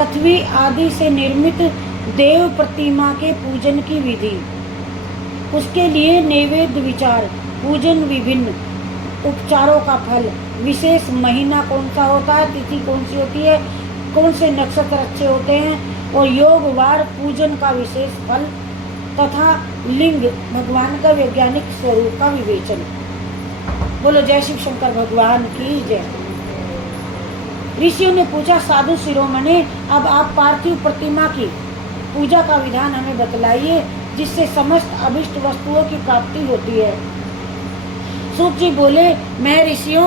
पृथ्वी आदि से निर्मित देव प्रतिमा के पूजन की विधि, उसके लिए नैवेद्य विचार, पूजन, विभिन्न उपचारों का फल, विशेष महीना कौन सा होता है, तिथि कौन सी होती है, कौन से नक्षत्र अच्छे होते हैं, और योग वार पूजन का विशेष फल तथा लिंग भगवान का वैज्ञानिक स्वरूप का विवेचन। बोलो जय शिव शंकर भगवान की जय। ऋषियों ने पूछा, साधु शिरोमणि, अब आप पार्थिव प्रतिमा की पूजा का विधान हमें बतलाइए जिससे समस्त अभिष्ट वस्तुओं की प्राप्ति होती है। सूत जी बोले, मैं ऋषियों,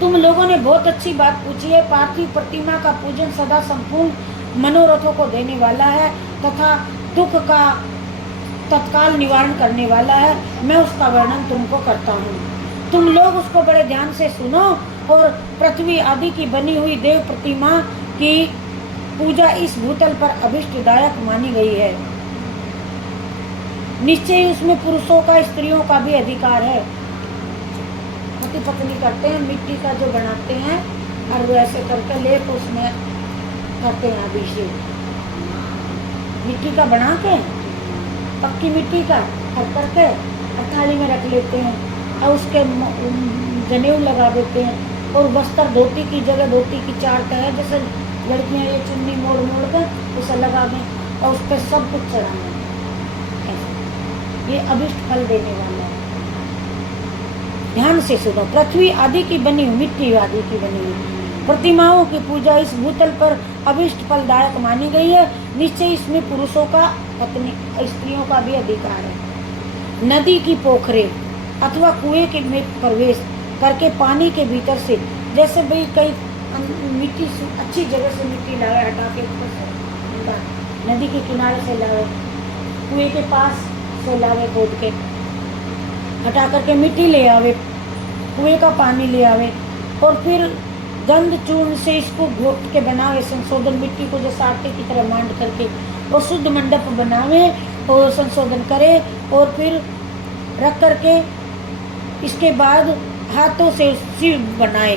तुम लोगों ने बहुत अच्छी बात पूछी है। पार्थिव प्रतिमा का पूजन सदा संपूर्ण मनोरथों को देने वाला है तथा दुख का तत्काल निवारण करने वाला है। मैं उसका वर्णन तुमको करता हूँ, तुम लोग उसको बड़े ध्यान से सुनो। और पृथ्वी आदि की बनी हुई देव प्रतिमा की पूजा इस भूतल पर अभिष्टदायक मानी गई है। निश्चय ही उसमें पुरुषों का, स्त्रियों का भी अधिकार है। पति पत्नी करते हैं, मिट्टी का जो बनाते हैं और वैसे करके लेप उसमें करते हैं अभिषेक, मिट्टी का बना के, पक्की मिट्टी का करके थाली में रख लेते हैं और उसके जनेऊ लगा देते हैं। और वस्त्र, धोती की जगह धोती की 4 तह, जैसे लड़कियां ये चुन्नी मोड़ मोड़ कर उसे लगा दें और उस पर सब कुछ चढ़ाना है। ये अभिष्ट फल देने वाला है। ध्यान से सुनो। पृथ्वी आदि की बनी हुई, मिट्टी आदि की बनी हुई प्रतिमाओं की पूजा इस भूतल पर अभिष्ट फलदायक मानी गई है। निश्चय इसमें पुरुषों का, पत्नी, स्त्रियों का भी अधिकार है। नदी की पोखरे अथवा कुएं के में प्रवेश करके पानी के भीतर से, जैसे भाई कई मिट्टी अच्छी जगह से मिट्टी लाए, हटा के नदी के किनारे से लाए, कुएं के पास से लावे, खोद के हटा करके मिट्टी ले आवे, कुएं का पानी ले आवे और फिर गंध चूर्ण से इसको घोट के बनावे, संशोधन, मिट्टी को जैसे आटे की तरह मांड करके और शुद्ध मंडप बनावे और संशोधन करे और फिर रख करके इसके बाद हाथों से शिव बनाए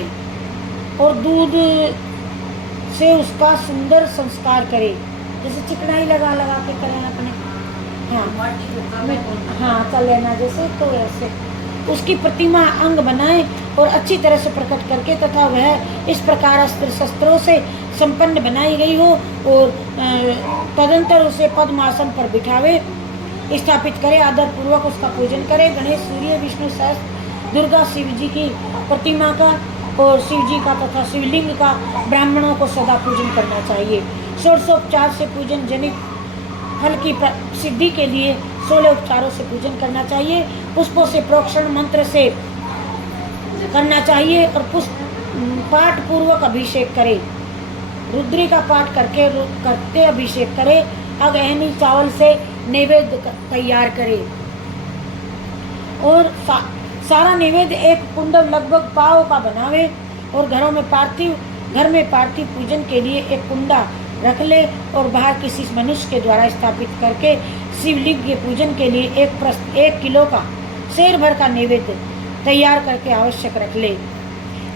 और दूध से उसका सुंदर संस्कार करे, जैसे चिकनाई लगा लगा के करें अपने, हाँ चल लेना जैसे, तो ऐसे उसकी प्रतिमा अंग बनाए और अच्छी तरह से प्रकट करके तथा वह इस प्रकार अस्त्र शस्त्रों से संपन्न बनाई गई हो और तदंतर उसे पद्मासन पर बिठावे, स्थापित करे, आदर पूर्वक उसका पूजन करे। गणेश, सूर्य, विष्णु सहस्त्र, दुर्गा, शिव जी की प्रतिमा का और शिव जी का तथा शिवलिंग का ब्राह्मणों को सदा पूजन करना चाहिए। षोडशोपचार से पूजन जनित फल की सिद्धि के लिए 16 उपचारों से पूजन करना चाहिए। पुष्पों से, प्रोक्षण मंत्र से करना चाहिए और पुष्प पाठ पूर्वक अभिषेक करे, रुद्री का पाठ करते अभिषेक करे। अगहनी चावल से नैवेद्य तैयार करे और सारा नैवेद्य एक कुंडल लगभग पाव का बनावे और घर में पार्थिव पूजन के लिए एक कुंडा रख ले और बाहर किसी मनुष्य के द्वारा स्थापित करके शिवलिंग के पूजन के लिए 1 किलो का शेर भर का नैवेद्य तैयार करके आवश्यक रख ले।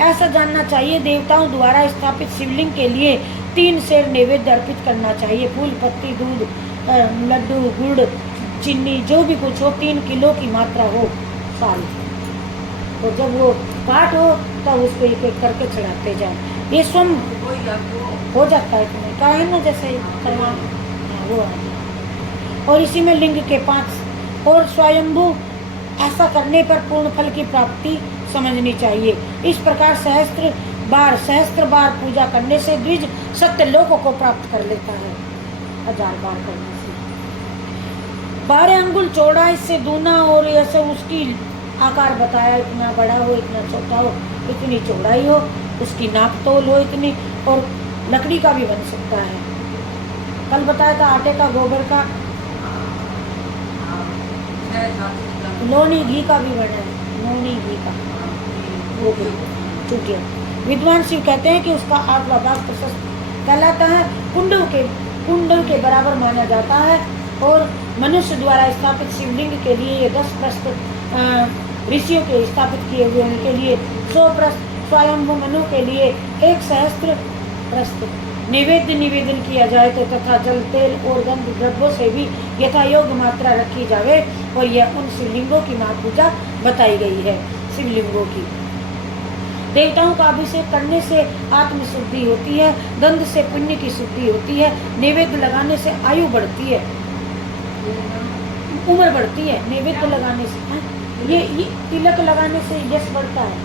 ऐसा जानना चाहिए, देवताओं द्वारा स्थापित शिवलिंग के लिए 3 शेर नैवेद्य अर्पित करना चाहिए। फूल, पत्ती, दूध, लड्डू, गुड़, चीनी, जो भी कुछ हो, 3 किलो की मात्रा हो सारी। तो जब वो पाठ हो तब उसको एक एक करके चढ़ाते जाए। ये स्वयं हो जाता है, तुम्हें कहा है ना, जैसे करवा वो है। और इसी में लिंग के 5 और स्वयंभू, ऐसा करने पर पूर्ण फल की प्राप्ति समझनी चाहिए। इस प्रकार सहस्त्र बार पूजा करने से द्विज सत्य लोकों को प्राप्त कर लेता है। 1000 बार करने से 12 अंगुल चौड़ा, इससे दूना, और ऐसे उसकी आकार बताया, इतना बड़ा हो, इतना छोटा हो, इतनी चौड़ाई हो, उसकी नाप तोल हो इतनी, और लकड़ी का भी बन सकता है। कल बताया था आटे का, गोबर का, लोनी घी का भी बना है, लोनी घी का वो भी चुटिया। विद्वान शिव कहते हैं कि उसका 8वां भाग प्रशस्त कहलाता है, कुंडल के बराबर माना जाता है। और मनुष्य द्वारा स्थापित शिवलिंग के लिए ये 10 प्रस्त ऋषियों के स्थापित किए हुए उनके लिए 100 प्रस्त, स्वयंभू मनु के लिए 1 सहस्त्र प्रस्त नैवेद्य निवेदन किया जाए तो तथा जल, तेल और गंध द्रव्यों से भी यथा योग्य मात्रा रखी जावे। और यह उन शिवलिंगों की महापूजा बताई गई है। शिवलिंगों की देवताओं का अभिषेक करने से आत्म शुद्धि होती है, गंध से पुण्य की शुद्धि होती है, नैवेद्य लगाने से आयु बढ़ती है, उम्र बढ़ती है। नैवेद्य लगाने से ये तिलक लगाने से यश बढ़ता है।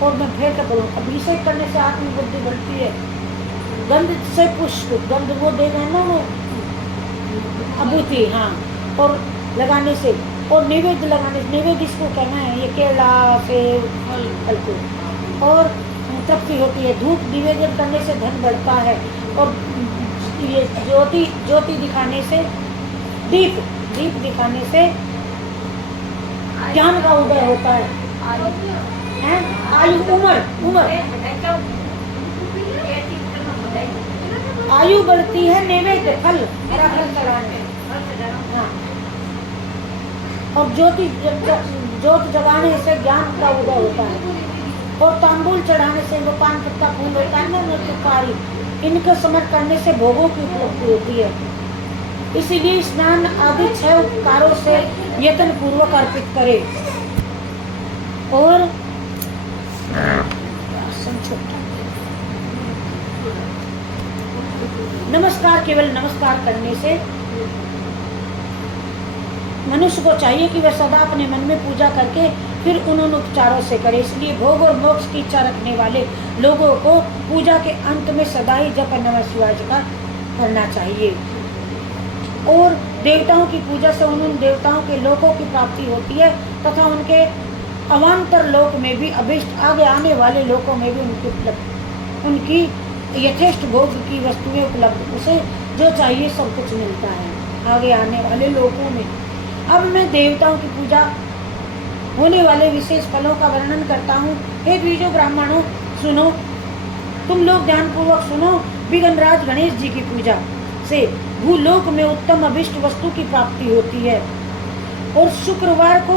और मैं फिर क्या करूँ, अभिषेक करने से आत्मबुद्धि बढ़ती है। गंध से पुष्प, गंध वो दे रहे ना, वो अभूति, हाँ, और लगाने से, और नैवेद्य लगाने से, नैवेद्य इसको कहना है ये केला से फल को, और तृप्ति होती है। धूप निवेदन करने से धन बढ़ता है। और ये ज्योति दिखाने से, दीप दिखाने से ज्ञान का उदय होता है। आयु, उम्र आयु बढ़ती है। नैवेद्य फल चढ़ाने, हाँ, और ज्योत जगाने से ज्ञान का उदय होता है। और तांबूल चढ़ाने से, वो पान पत्ता फूल होता है ना, मृत्युकारी, इनके समर्पण करने से भोगों की उपलब्धि होती है। इसीलिए स्नान आदि 6 उपकारों से यत्न पूर्वक अर्पित करे। और नमस्कार, केवल नमस्कार करने से मनुष्य को चाहिए कि वह सदा अपने मन में पूजा करके फिर उन उपचारों से करे। इसलिए भोग और मोक्ष की इच्छा रखने वाले लोगों को पूजा के अंत में सदा ही जप नमः शिवाय का करना चाहिए। और देवताओं की पूजा से उन देवताओं के लोकों की प्राप्ति होती है तथा उनके अवान्तर लोक में भी, अभिष्ट आगे आने वाले लोकों में भी उनकी यथेष्ट भोग की वस्तुएं उपलब्ध, उसे जो चाहिए सब कुछ मिलता है आगे आने वाले लोकों में। अब मैं देवताओं की पूजा होने वाले विशेष फलों का वर्णन करता हूँ। हे द्विजो ब्राह्मणों, सुनो, तुम लोग ध्यानपूर्वक सुनो। विघ्नराज गणेश जी की पूजा से भूलोक में उत्तम अभिष्ट वस्तु की प्राप्ति होती है। और शुक्रवार को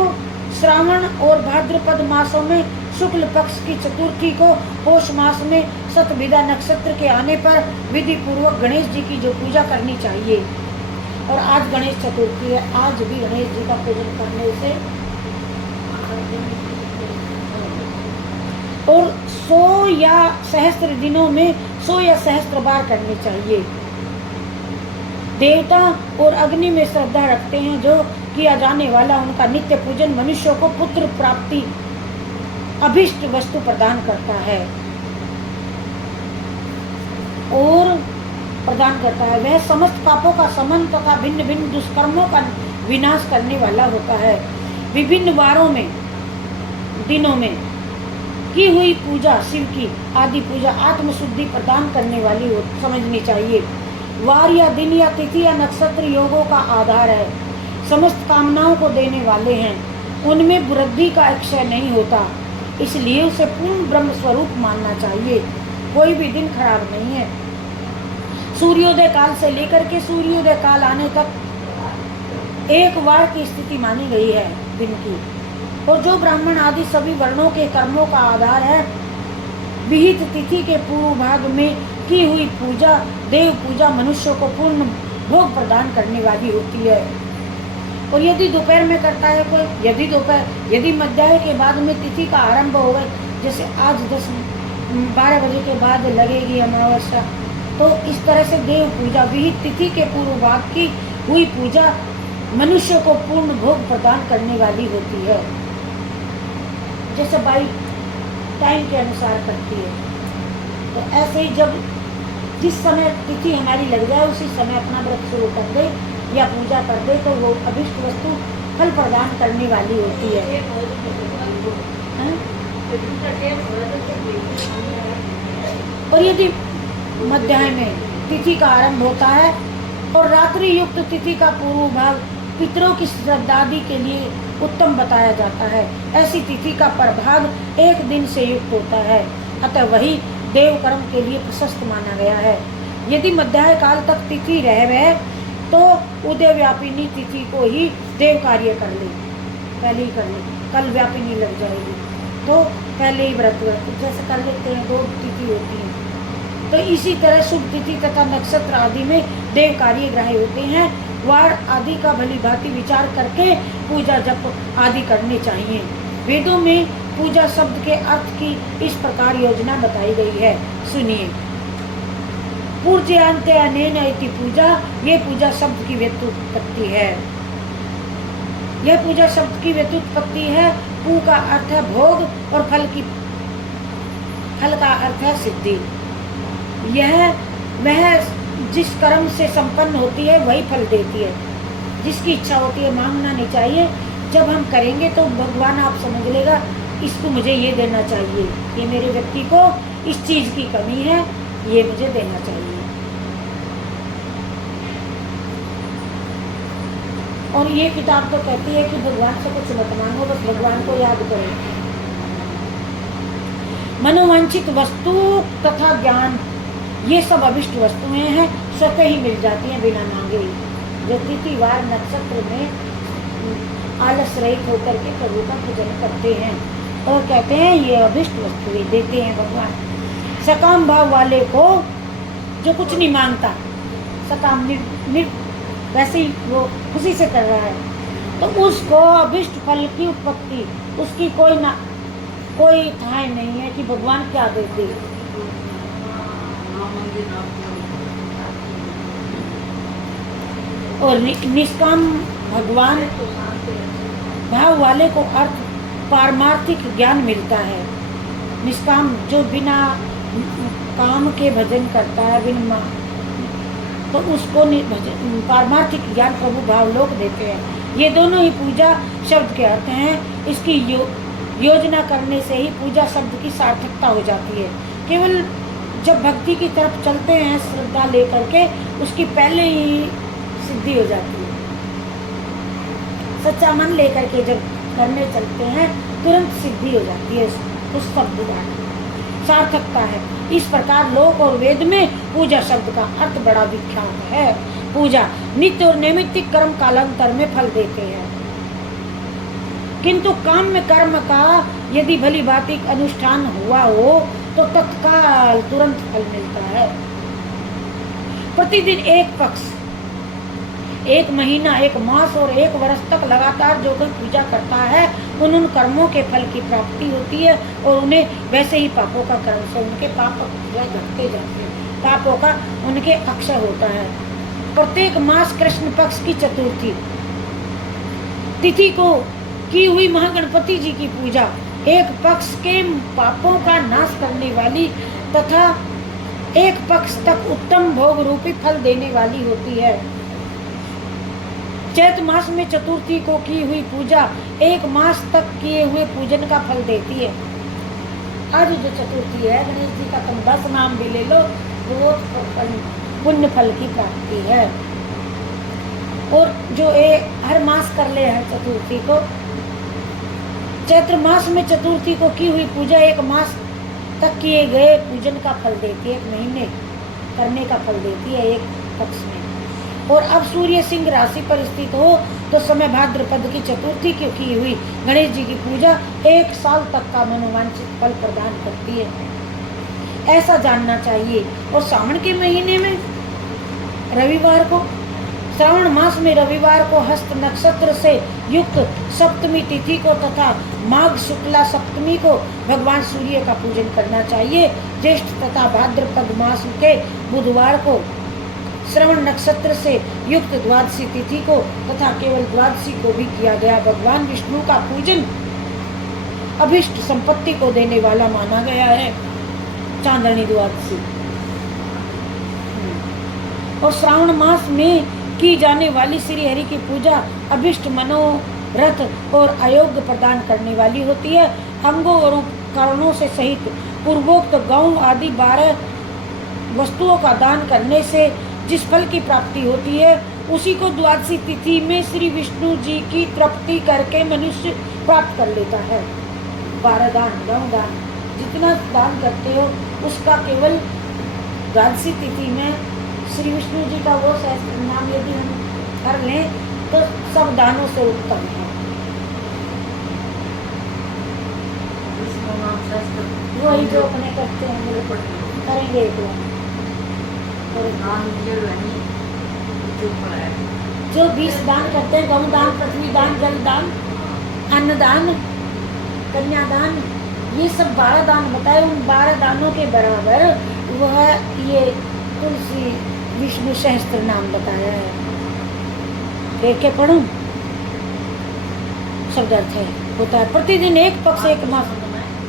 श्रावण और भाद्रपद मासों में शुक्ल पक्ष की चतुर्थी को पौष मास में सतविदा नक्षत्र के आने पर विधि पूर्वक गणेश जी की जो पूजा करनी चाहिए। और आज गणेश चतुर्थी है, आज भी गणेश जी का पूजन करने से और 100 या सहस्त्र दिनों में 100 या सहस्त्र बार करनी चाहिए। देवता और अग्नि में श्रद्धा रखते हैं जो किया जाने वाला उनका नित्य पूजन मनुष्यों को पुत्र प्राप्ति अभिष्ट वस्तु प्रदान करता है और प्रदान करता है। वह समस्त पापों का समन तथा भिन्न भिन्न दुष्कर्मों का विनाश करने वाला होता है। विभिन्न वारों में, दिनों में की हुई पूजा, शिव की आदि पूजा आत्मशुद्धि प्रदान करने वाली हो समझनी चाहिए। वार या दिन या तिथि या नक्षत्र योगों का आधार है, समस्त कामनाओं को देने वाले हैं, उनमें वृद्धि का अक्षय नहीं होता, इसलिए उसे पूर्ण ब्रह्म स्वरूप मानना चाहिए। कोई भी दिन खराब नहीं है। सूर्योदय काल से लेकर के सूर्योदय काल आने तक एक वार की स्थिति मानी गई है दिन की। और जो ब्राह्मण आदि सभी वर्णों के कर्मों का आधार है, विहित तिथि के पूर्व भाग में की हुई पूजा, देव पूजा मनुष्यों को पूर्ण भोग प्रदान करने वाली होती है। और यदि दोपहर में करता है कोई, यदि मध्याह्न के बाद में तिथि का आरंभ हो गए, जैसे आज 10-12 बजे के बाद लगेगी अमावस्या, तो इस तरह से देव पूजा, विहित तिथि के पूर्व भाग की हुई पूजा मनुष्य को पूर्ण भोग प्रदान करने वाली होती है, जैसे बाई टाइम के अनुसार करती है। तो ऐसे ही जब जिस समय तिथि हमारी लग जाए उसी समय अपना व्रत शुरू कर दे या पूजा कर दे तो वो अभिष्ट वस्तु फल प्रदान करने वाली होती है। और यदि मध्याह्न में तिथि का आरंभ होता है और रात्रि युक्त तिथि का पूर्व भाग पितरों की श्रद्धादि के लिए उत्तम बताया जाता है, ऐसी तिथि का प्रभाग एक दिन से युक्त होता है, अतः वही देव कर्म के लिए प्रशस्त माना गया है। यदि मध्याह्न काल तक तिथि रहे तो उदय व्यापिनी तिथि को ही देव कार्य कर ले, पहले ही कर ले, कल व्यापिनी लग जाएगी तो पहले ही व्रत जैसे कर लेते हैं, 2 तिथि होती है तो इसी तरह शुभ तिथि तथा नक्षत्र आदि में देव कार्य ग्रह होते हैं। वार आदि का भली भांति विचार करके पूजा जप आदि करने चाहिए। वेदों में पूजा शब्द के अर्थ की इस प्रकार योजना बताई गई है, सुनिए। पूज्यांते अनेन इति पूजा, ये पूजा शब्द की व्युत्पत्ति है। यह पूजा शब्द की व्युत्पत्ति है। पू का अर्थ है भोग और फल का अर्थ है सिद्धि। यह वह जिस कर्म से संपन्न होती है वही फल देती है। जिसकी इच्छा होती है मांगना नहीं चाहिए। जब हम करेंगे तो भगवान आप समझ लेगा इसको मुझे ये देना चाहिए, ये मेरे व्यक्ति को इस चीज की कमी है, ये मुझे देना चाहिए। और ये किताब तो कहती है कि भगवान से कुछ मत मांगो, बस भगवान को याद करो। मनोवांछित वस्तु तथा ज्ञान, ये सब अभिष्ट वस्तुएं हैं, स्वतः ही मिल जाती हैं बिना मांगे। जो तिथिवार नक्षत्र में आलस रहित होकर के प्रभु का पूजन करते हैं और कहते हैं ये अभिष्ट वस्तुएं देते हैं भगवान। सकाम भाव वाले को, जो कुछ नहीं मांगता, सकाम वैसे ही वो खुशी से कर रहा है, तो उसको अभिष्ट फल की उत्पत्ति उसकी कोई ठाय नहीं है कि भगवान क्या देते। और निष्काम भगवान भाव वाले को अर्थ पारमार्थिक ज्ञान मिलता है। निष्काम जो बिना काम के भजन करता है, बिना तो उसको पारमार्थिक ज्ञान प्रभु भाव लोग देते हैं। ये दोनों ही पूजा शब्द के अर्थ हैं। इसकी योजना करने से ही पूजा शब्द की सार्थकता हो जाती है। केवल जब भक्ति की तरफ चलते हैं श्रद्धा लेकर के, उसकी पहले ही सिद्धि हो जाती है। सच्चा मन लेकर के जब करने चलते हैं तुरंत सिद्धि हो जाती है। उस शब्द का सार्थकता है। इस प्रकार लोक और वेद में पूजा शब्द का अर्थ बड़ा विख्यात है। पूजा नित्य और नैमित्तिक कर्म कालांतर में फल देते हैं, किंतु काम्य कर्म का यदि भली भांति अनुष्ठान हुआ हो तो तत्काल तुरंत फल मिलता है। प्रतिदिन एक पक्ष, एक महीना, एक मास और एक वर्ष तक लगातार जो कोई पूजा करता है उन कर्मों के फल की प्राप्ति होती है और उन्हें वैसे ही पापों का कर्म से उनके पाप घटते जाते हैं, पापों का उनके अक्षय होता है। प्रत्येक मास कृष्ण पक्ष की चतुर्थी तिथि को की हुई महागणपति जी की पूजा एक पक्ष के पापों का नाश करने वाली तथा एक पक्ष तक उत्तम भोग रूपी फल देने वाली होती है। चैत मास में चतुर्थी को की हुई पूजा एक मास तक किए हुए पूजन का फल देती है। आज जो चतुर्थी है गणेश जी का तुम 10 नाम भी ले लो, बहुत पुण्य फल की प्राप्ति है। और जो हर मास कर ले हर चतुर्थी को, चैत्र मास में चतुर्थी को की हुई पूजा एक मास तक किए गए पूजन का फल देती है, एक महीने करने का फल देती है एक पक्ष में। और अब सूर्य सिंह राशि पर स्थित हो तो समय भाद्रपद की चतुर्थी की हुई गणेश जी की पूजा 1 साल तक का मनोवांछित फल प्रदान करती है, ऐसा जानना चाहिए। और श्रावण के महीने में रविवार को, श्रावण मास में रविवार को हस्त नक्षत्र से युक्त सप्तमी तिथि को तथा माघ शुक्ला सप्तमी को भगवान सूर्य का पूजन करना चाहिए। ज्येष्ठ तथा भाद्रपद मास के बुधवार को श्रवण नक्षत्र से युक्त द्वादशी तिथि को तथा केवल द्वादशी को भी किया गया। भगवान विष्णु का पूजन अभिष्ट संपत्ति को देने वाला माना गया है, चांदनी द्वादशी। और श्रावण मास में की जाने वाली श्री हरि की पूजा अभिष्ट मनोरथ और अयोग्य प्रदान करने वाली होती है। अंगों और उपकरणों से सहित पूर्वोक्त गौ आदि 12 वस्तुओं का दान करने से जिस फल की प्राप्ति होती है उसी को द्वादशी तिथि में श्री विष्णु जी की तृप्ति करके मनुष्य प्राप्त कर लेता है। 12 दान, गौ दान, जितना दान करते हो उसका केवल द्वादशी तिथि में श्री विष्णु जी का वो सहस्त्र नाम यदि हम कर लें तो सब दानों से उत्तम है। वही जो अपने करते हैं करेंगे तो और दान ये नहीं जो पड़ा है जो 20 दान करते हैं, गौ दान, पृथ्वी दान, जल दान, अन्नदान, कन्यादान, ये सब 12 दान बताए। उन 12 दानों के बराबर वह ये तुलसी विष्णु सहस्त्र नाम बताया है। देख के पढ़ूं, शब्द अर्थ है होता है। प्रतिदिन एक पक्ष एक मास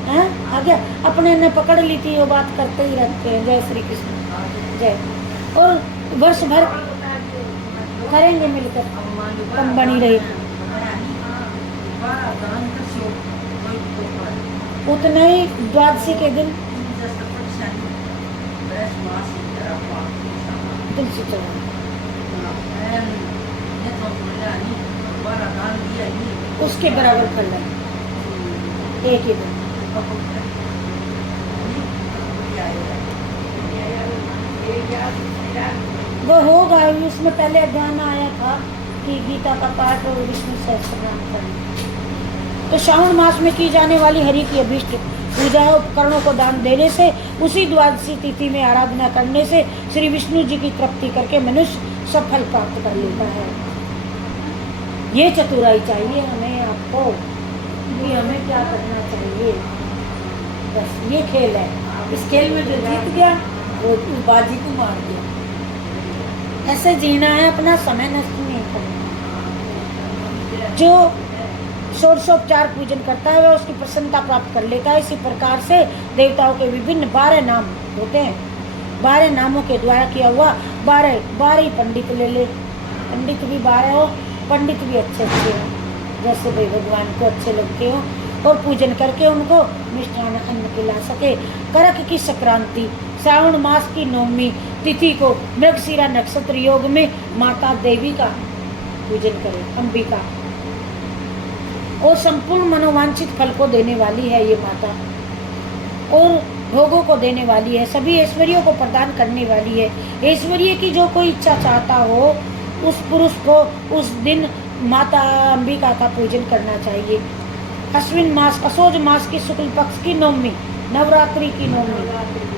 है आ गया। अपने ने पकड़ ली थी, वो बात करते ही रहते हैं। जय श्री कृष्ण जय। और वर्ष भर करेंगे मिलकर, कम बनी रही उतना ही द्वादशी के दिन तुलसी चढ़ा उसके बराबर फल है एक ही दिन। वो होगा, उसमें पहले अध्याय आया था कि गीता का पाठ और विष्णु सहस्त्रनाम करना। तो श्रावण मास में की जाने वाली हरि की अभीष्ट पूजा उपकरणों को दान देने से, उसी द्वादशी तिथि में आराधना करने से श्री विष्णु जी की तृप्ति करके मनुष्य सफल प्राप्त कर लेता है। ये चतुराई चाहिए हमें, आपको कि हमें क्या करना चाहिए। बस ये खेल है। इस खेल में जो जीत गया वो बाजी को मार दिया। ऐसे जीना है, अपना समय नष्ट नहीं करना। जो षोडशोपचार पूजन करता है वह उसकी प्रसन्नता प्राप्त कर लेता है। इसी प्रकार से देवताओं के विभिन्न 12 नाम होते हैं। 12 नामों के द्वारा किया हुआ 12 ही पंडित ले ले। पंडित भी 12 हो, पंडित भी अच्छे अच्छे हो, जैसे भाई भगवान को अच्छे लगते हो, और पूजन करके उनको मिष्ठान अन्न खिला सके। करक की संक्रांति श्रावण मास की 9वीं तिथि को मृगशिरा नक्षत्र योग में माता देवी का पूजन करें, अंबिका, और संपूर्ण मनोवांछित फल को देने वाली है ये माता, और भोगों को देने वाली है, सभी ऐश्वर्यों को प्रदान करने वाली है। ऐश्वर्य की जो कोई इच्छा चाहता हो उस पुरुष को उस दिन माता अंबिका का पूजन करना चाहिए। अश्विन मास असोज मास की शुक्ल पक्ष की 9वीं नवरात्रि की 9वीं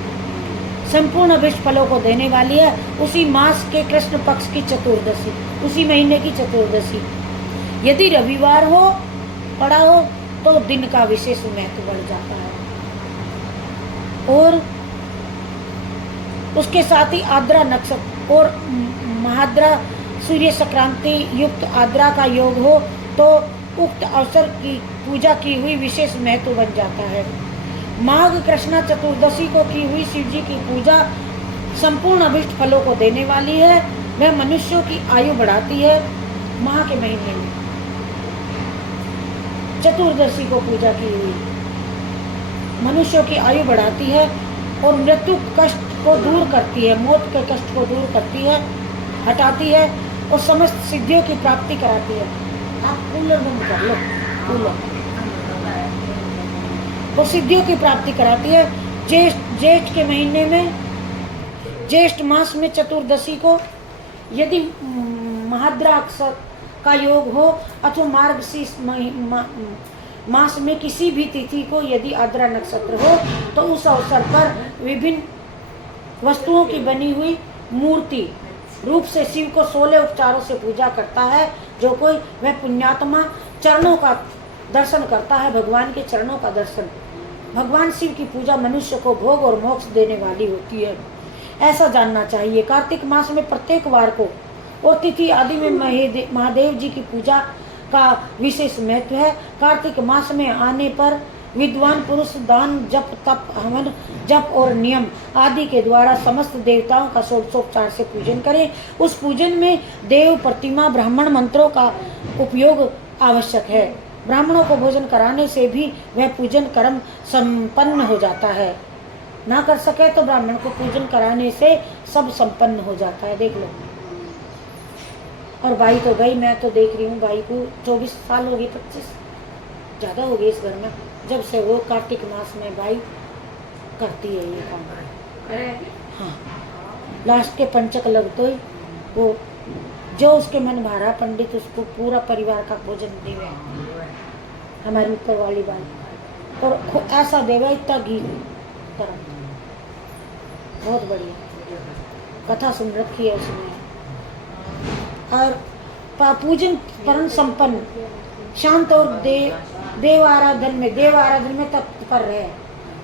संपूर्ण अभिष्ट फलों को देने वाली है। उसी मास के कृष्ण पक्ष की चतुर्दशी, उसी महीने की चतुर्दशी यदि रविवार हो पड़ा हो तो दिन का विशेष महत्व बढ़ जाता है। और उसके साथ ही आद्रा नक्षत्र और महाद्रा सूर्य संक्रांति युक्त आद्रा का योग हो तो उक्त अवसर की पूजा की हुई विशेष महत्व बन जाता है। माघ कृष्णा चतुर्दशी को की हुई शिव जी की पूजा संपूर्ण अभिष्ट फलों को देने वाली है। वह मनुष्यों की आयु बढ़ाती है। माह के महीने में चतुर्दशी को पूजा की हुई मनुष्यों की आयु बढ़ाती है और मृत्यु कष्ट को दूर करती है, मौत के कष्ट को दूर करती है, हटाती है और समस्त सिद्धियों की प्राप्ति कराती है। आप कूलर बंद कर लो, कूलर, और सिद्धियों की प्राप्ति कराती है। ज्येष्ठ के महीने में, ज्येष्ठ मास में चतुर्दशी को यदि महाद्रा अक्षर का योग हो अथवा मार्गशीर्ष मास में किसी भी तिथि को यदि आद्रा नक्षत्र हो तो उस अवसर पर विभिन्न वस्तुओं की बनी हुई मूर्ति रूप से शिव को 16 उपचारों से पूजा करता है। जो कोई वह पुण्यात्मा चरणों का दर्शन करता है, भगवान के चरणों का दर्शन। भगवान शिव की पूजा मनुष्य को भोग और मोक्ष देने वाली होती है, ऐसा जानना चाहिए। कार्तिक मास में प्रत्येक वार को और तिथि आदि में महादेव जी की पूजा का विशेष महत्व है। कार्तिक मास में आने पर विद्वान पुरुष दान, जप, तप, हवन, जप और नियम आदि के द्वारा समस्त देवताओं का षोडशोपचार से पूजन करें। उस पूजन में देव, प्रतिमा, ब्राह्मण मंत्रों का उपयोग आवश्यक है। ब्राह्मणों को भोजन कराने से भी वह पूजन कर्म संपन्न हो जाता है। ना कर सके तो ब्राह्मण को पूजन कराने से सब संपन्न हो जाता है। देख लो। और भाई तो गई, मैं तो देख रही हूँ भाई को 24 साल हो गई, 25 ज़्यादा हो गई इस घर में, जब से वो कार्तिक मास में भाई करती है ये काम। हाँ, लास्ट के पंचक लगते ही वो जो उसके मन भारा पंडित उसको पूरा परिवार का भोजन देवे, हमारी ऊपर वाली बात, और ऐसा देवे इतना घी तरह, बहुत बढ़िया। कथा सुन रखी है उसमें। और पूजन परम संपन्न, शांत और देव आराधन में तत्पर रहे,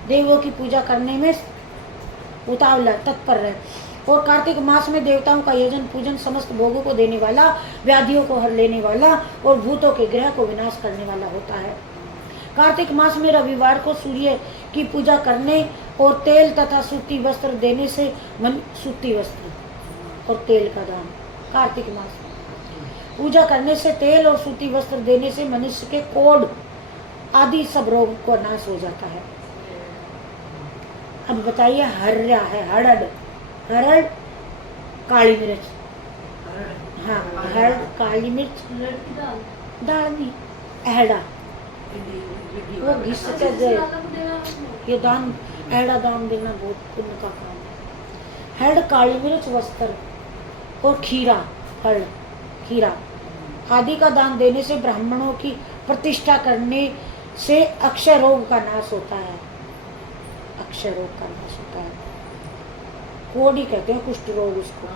देवों की पूजा करने में उतावला तत्पर रहे। और कार्तिक मास में देवताओं का यजन पूजन समस्त भोगों को देने वाला, व्याधियों को हर लेने वाला और भूतों के ग्रह को विनाश करने वाला होता है। कार्तिक मास में रविवार को सूर्य की पूजा करने और तेल तथा सूती वस्त्र देने से सूती वस्त्र और तेल का दान, कार्तिक मास में पूजा करने से, तेल और सूती वस्त्र देने से मनुष्य के कोढ़ आदि सब रोग को नाश हो जाता है। अब बताइए, हर्रा है, हरड़ काली मिर्च, हाँ हरड़ काली मिर्च, दाल नहीं, अहड़ा, वो घिसते गए, ये दान, अहड़ा दान देना बहुत पुण्य का काम है। हरड़ काली मिर्च वस्त्र और खीरा, हरड़ खीरा आदि का दान देने से ब्राह्मणों की प्रतिष्ठा करने से अक्षय रोग का नाश होता है, अक्षय रोग का नाश होता है। कोढ़ी कहते हैं कुष्ठ रोग उसको।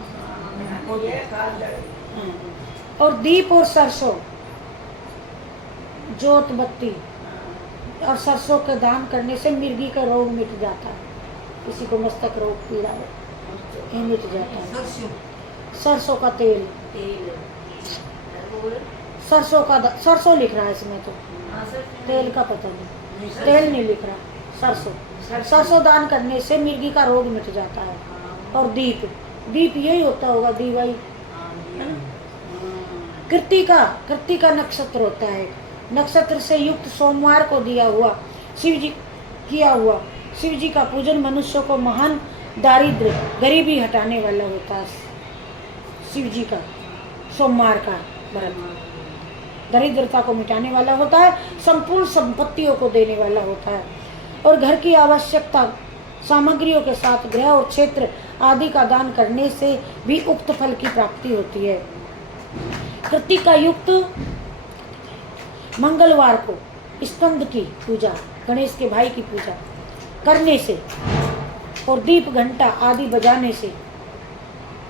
और दीप और सरसों, जोत बत्ती और सरसों का दान करने से मिर्गी का रोग मिट जाता है। किसी को मस्तक रोग पीड़ा हो, ये मिट जाता है। सरसों का तेल, सरसों लिख रहा है इसमें तो, तेल का पता नहीं, तेल नहीं लिख रहा, सरसों दान करने से मिर्गी का रोग मिट जाता है। और दीप यही होता होगा, दीवाई है ना। कृत्तिका नक्षत्र होता है, नक्षत्र से युक्त सोमवार को किया हुआ शिव जी का पूजन मनुष्य को महान दारिद्र गरीबी हटाने वाला होता है। शिव जी का सोमवार का व्रत दरिद्रता को मिटाने वाला होता है, संपूर्ण संपत्तियों को देने वाला होता है और घर की आवश्यकता सामग्रियों के साथ गृह और क्षेत्र आदि का दान करने से भी उक्त फल की प्राप्ति होती है। कृत्तिका युक्त मंगलवार को स्कंद की पूजा, गणेश के भाई की पूजा करने से और दीप घंटा आदि बजाने से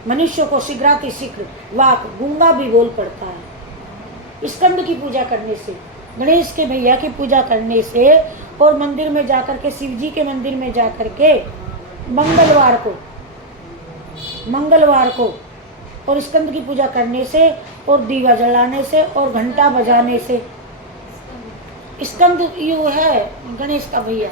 मनुष्य को शीघ्राति शीघ्र वाक गूंगा भी बोल पड़ता है। स्कंद की पूजा करने से, गणेश के भैया की पूजा करने से और मंदिर में जाकर के, शिव जी के मंदिर में जाकर के मंगलवार को और स्कंद की पूजा करने से और दीवा जलाने से और घंटा बजाने से। स्कंद यू है गणेश का भैया,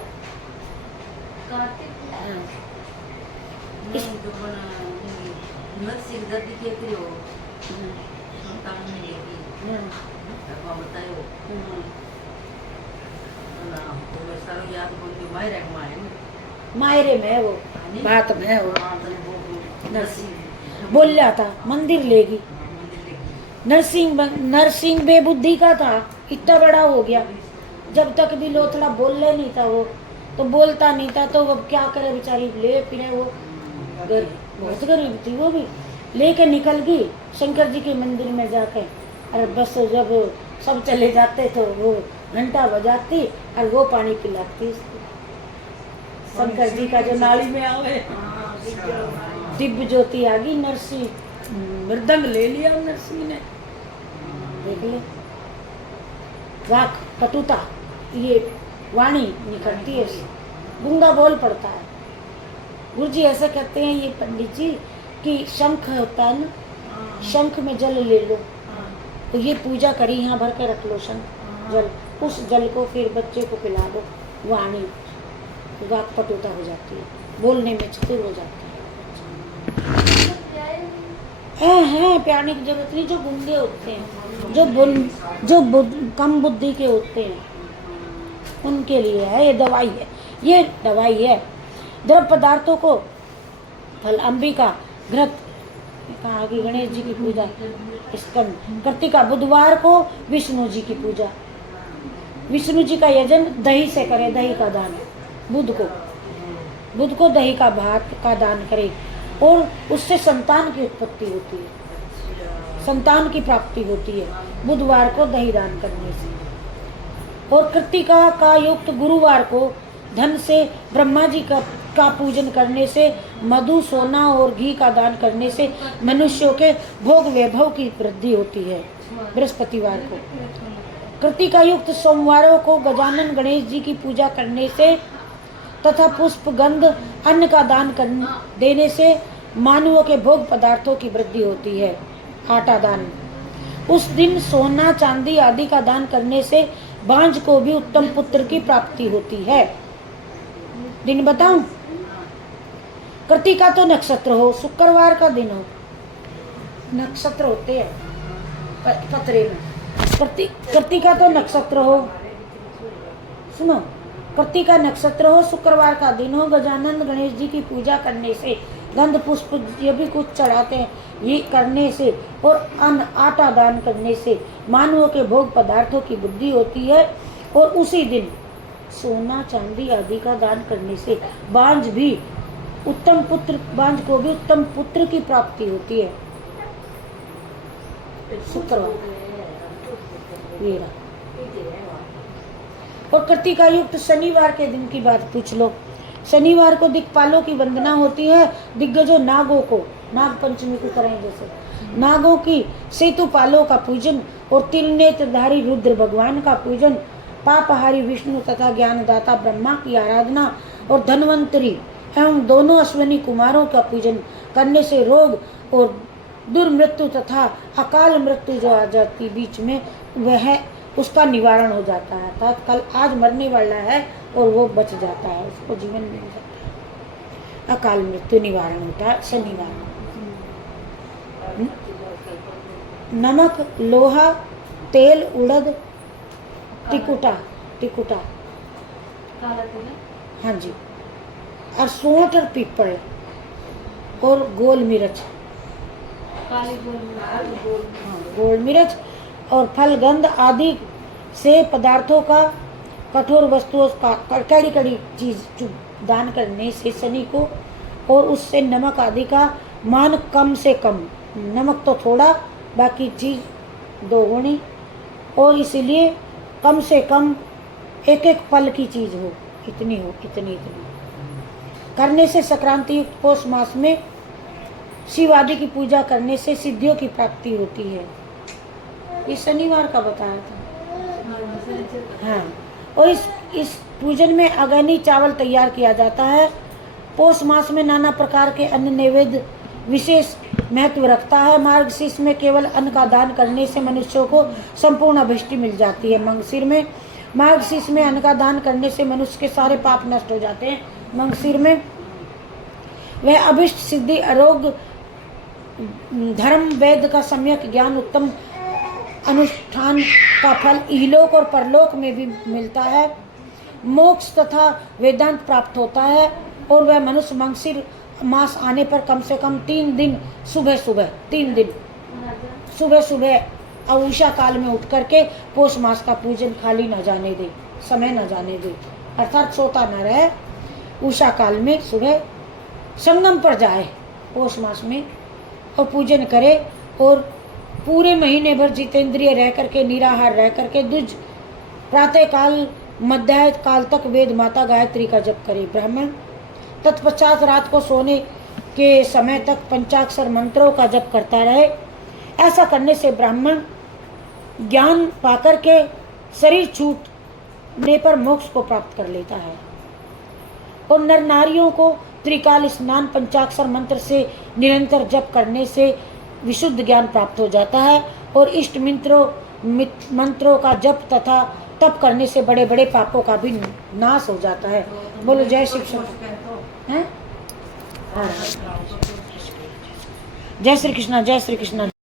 मायरे में वो बात में वो बोल रहा था मंदिर लेगी। नरसिंह बेबुद्धि का था, इतना बड़ा हो गया, जब तक भी लोथड़ा बोलने नहीं था, वो तो बोलता नहीं था, तो अब क्या करे बेचारी, ले फिरे वो बहुत गरीब थी, वो भी लेके निकल गई शंकर जी के मंदिर में जाके। अरे बस जब सब चले जाते तो वो घंटा बजाती और वो पानी पिलाती शंकर जी का जो नाली में आवे। दिव्य ज्योति आ गई, नरसिंह मृदंग ले लिया नरसिंह ने, देख ले वाक कटुता, ये वाणी निकलती है, गूंगा बोल पड़ता है। गुरु जी ऐसे कहते हैं ये पंडित जी कि शंख होता है ना, शंख में जल ले लो, तो ये पूजा करी, यहाँ भर के रख लो शंख जल, उस जल को फिर बच्चे को पिला दो, वाणी वाक पटुता हो जाती है, बोलने में चतुर हो जाती है। प्याने की जरूरत नहीं, जो गूंगे होते हैं, जो कम बुद्धि के होते हैं, उनके लिए है ये दवाई है, ये दवाई है। द्रव्य पदार्थों को फल अंबिका घृत कहा कि गणेश जी की पूजा, स्कंद कृत्तिका बुधवार को विष्णु जी की पूजा, विष्णु जी का यजन दही से करे, दही का दान बुध को दही का भात का दान करे और उससे संतान की उत्पत्ति होती है, संतान की प्राप्ति होती है बुधवार को दही दान करने से। और कृत्तिका का युक्त गुरुवार को धन से ब्रह्मा जी का का पूजन करने से, मधु, सोना और घी का दान करने से मनुष्यों के भोग वैभव की वृद्धि होती है। बृहस्पतिवार को, कृतिका युक्त सोमवारों को गजानन गणेश जी की पूजा करने से तथा पुष्प, गंध, अन्न का दान देने से मानवों के भोग पदार्थों की वृद्धि होती है। आटा दान, उस दिन सोना, चांदी आदि का दान करने से बांझ को भी उत्तम पुत्र की प्राप्ति होती है। दिन बताऊं? कृतिका तो नक्षत्र हो, शुक्रवार का दिन हो, नक्षत्र होते हैं पतरे में। कृतिका तो नक्षत्र हो, सुनो, कृतिका नक्षत्र हो, शुक्रवार का दिन हो, गजानन गणेश जी की पूजा करने से, गंध, पुष्प ये भी कुछ चढ़ाते हैं, ये करने से और अन्न, आटा दान करने से मानवों के भोग पदार्थों की वृद्धि होती है। और उसी दिन सोना, चांदी आदि का दान करने से बांझ को भी उत्तम पुत्र की प्राप्ति होती है। शुक्रवार और कृतिका युक्त शनिवार के दिन की बात पूछ लो। शनिवार को दिक्पालों की वंदना होती है। दिग्गजों नागों को, नाग पंचमी को करें जैसे, नागों की सेतुपालों का पूजन और त्रिनेत्रधारी रुद्र भगवान का पूजन, पापहारी विष्णु तथा ज्ञानदाता ब्रह्मा की आराधना और धन्वंतरी एवं दोनों अश्विनी कुमारों का पूजन करने से रोग और दुर्मृत्यु तथा अकाल मृत्यु जो आ जाती बीच में, वह उसका निवारण हो जाता है। अर्थात कल आज मरने वाला है और वो बच जाता है, उसको जीवन मिल जाता है। अकाल मृत्यु निवारण होता है शनिवार। नमक, लोहा, तेल, उड़द, टिकुटा, हाँ जी, और सोंठ और पीपल और गोल मिर्च, गोल मिर्च और फल, गंध आदि से पदार्थों का, कठोर वस्तुओं का, कड़ी कड़ी चीज दान करने से शनि को, और उससे नमक आदि का मान कम से कम, नमक तो थोड़ा, बाकी चीज दोगुनी, और इसलिए कम से कम एक एक फल की चीज हो, इतनी करने से संक्रांति युक्त पौष मास में शिव आदि की पूजा करने से सिद्धियों की प्राप्ति होती है। ये शनिवार का बताया था। हाँ, और इस पूजन में अगहनी चावल तैयार किया जाता है। पौष मास में नाना प्रकार के अन्न नैवेद्य विशेष महत्व रखता है। मार्गशीर्ष में केवल अन्न का दान करने से मनुष्यों को संपूर्ण अभिष्टि मिल जाती है। मार्गशीर्ष में अन्न का दान करने से मनुष्य के सारे पाप नष्ट हो जाते हैं। मंगशीर में वह अभिष्ट सिद्धि, आरोग्य, धर्म, वेद का सम्यक ज्ञान, उत्तम अनुष्ठान का फल इहलोक और परलोक में भी मिलता है। मोक्ष तथा वेदांत प्राप्त होता है। और वह मनुष्य मंगशीर मास आने पर कम से कम 3 दिन सुबह सुबह उषा काल में उठ करके पौष मास का पूजन खाली न जाने दे, समय न जाने दे, अर्थात सोता न रहे। उषा काल में सुबह संगम पर जाए पौष मास में और पूजन करे, और पूरे महीने भर जितेंद्रिय रह करके, निराहार रह करके, द्विज प्रातः काल मध्याह्न काल तक वेद माता गायत्री का जप करे ब्राह्मण। तत्पश्चात रात को सोने के समय तक पंचाक्षर मंत्रों का जप करता रहे। ऐसा करने से ब्राह्मण ज्ञान पाकर के शरीर छूटने पर मोक्ष को प्राप्त कर लेता है। और नर नारियों को त्रिकाल स्नान, पंचाक्षर मंत्र से निरंतर जप करने से विशुद्ध ज्ञान प्राप्त हो जाता है। और इष्ट मंत्रों का जप तथा तप करने से बड़े बड़े पापों का भी नाश हो जाता है। बोलो जय शिव शंकर। जय श्री कृष्णा, जय श्री कृष्णा।